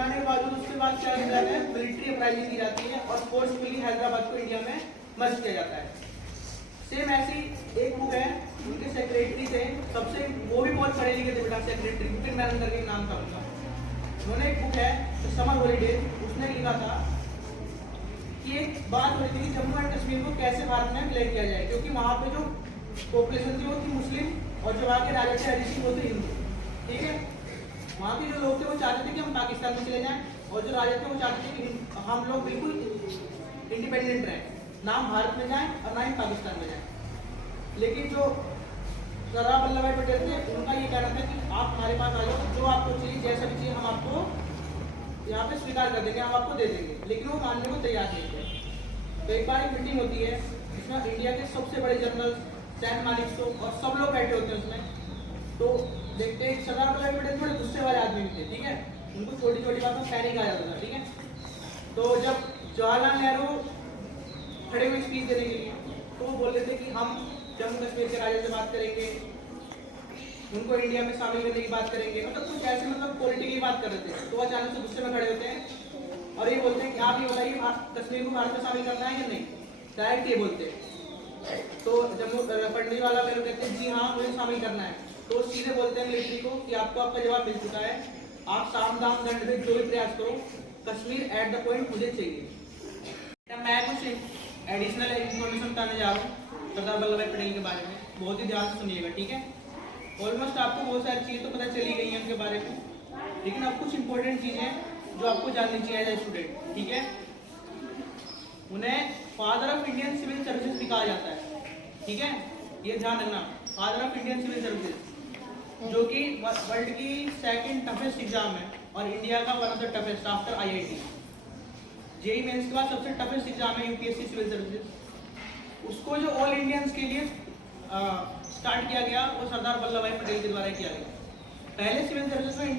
जाने के बावजूद उसके बाद क्या किया जाता है, मिलिट्री अपराइजिंग की जाती है और फोर्सफुली हैदराबाद को इंडिया में मर्ज किया जाता है। सेम ऐसी एक बुक है, उनके सेक्रेटरी थे सबसे, वो भी बहुत पढ़े लिखे थे बेटा, सेक्रेटरी विपिन मैनन करके नाम था उनका। उन्होंने एक बुक है समर हॉलीडेज, उसने लिखा था कि एक बात हो रही थी कि जम्मू एंड कश्मीर को कैसे भारत में विलय किया जाए, क्योंकि वहाँ पे जो पॉपुलेशन थी वो थी मुस्लिम और जो वहाँ के राजा थे हरी सिंह वो थे हिंदू। ठीक है, वहाँ के जो लोग थे वो चाहते थे कि हम पाकिस्तान में चले जाएं और जो राजा थे वो चाहते थे कि हम लोग बिल्कुल इंडिपेंडेंट रहें, ना हम भारत में जाएं और ना ही पाकिस्तान में जाएं। लेकिन जो सरदार वल्लभ भाई पटेल थे उनका ये कहना था कि आप हमारे पास आ जाओ, जो आपको चाहिए जैसा भी चाहिए हम आपको यहाँ पे स्वीकार कर देंगे, हम आपको दे देंगे। लेकिन वो मानने को तैयार नहीं थे। तो एक बार एक मीटिंग होती है जिसमें इंडिया के सबसे बड़े जनरल सैन मानेकशॉ और सब लोग बैठे होते हैं उसमें। तो देखते हैं सरदार वल्लभ भाई पटेल थोड़े गुस्से वाले आदमी थे, ठीक है, उनको छोटी छोटी बातों में पैनिक आ जाता था। ठीक है, तो जब जवाहरलाल नेहरू खड़े हुए स्पीच देने के लिए, तो वो बोल रहे थे कि हम जम्मू कश्मीर के राजा से बात करेंगे, उनको इंडिया में शामिल करने की बात करेंगे, मतलब कुछ ऐसे मतलब पॉलिटिकली बात कर रहे थे। तो वो अचानक से गुस्से में खड़े होते हैं और ये बोलते हैं कि आप ये बताइए कश्मीर को भारत में शामिल करना है या नहीं, डायरेक्ट ये बोलते हैं। तो जम्मू पंडित वाला मेरे कहते हैं जी हाँ मुझे शामिल करना है। तो सीधे बोलते हैं मिलिट्री को कि आपको आपका जवाब मिल चुका है, आप साम दाम दंड भेद जो भी प्रयास करो, कश्मीर एट द पॉइंट मुझे चाहिए। मैं कुछ एडिशनल इन्फॉर्मेशन बताने जा रहा हूँ सरदार वल्लभ भाई पटेल के बारे में, बहुत ही ध्यान से सुनिएगा। ठीक है, ऑलमोस्ट आपको बहुत सारी चीज़ें तो पता चली गई हैं उनके बारे में, लेकिन अब कुछ इंपॉर्टेंट चीज़ें जो आपको जाननी चाहिए एज ए स्टूडेंट। ठीक है, उन्हें father of Indian civil services भी कहा जाता है। ठीक है, ये ध्यान रखना, father of Indian civil services, जो कि वर्ल्ड की सेकंड टफेस्ट एग्जाम है और इंडिया का one of the toughest after IIT। JEE mains के बाद सबसे टफेस्ट एग्जाम है यूपीएससी सिविल सर्विसेज। उसको जो ऑल इंडियंस के लिए स्टार्ट किया गया वो सरदार वल्लभ भाई पटेल के द्वारा किया गया। पहले सिविल सर्विसेज में इंडिया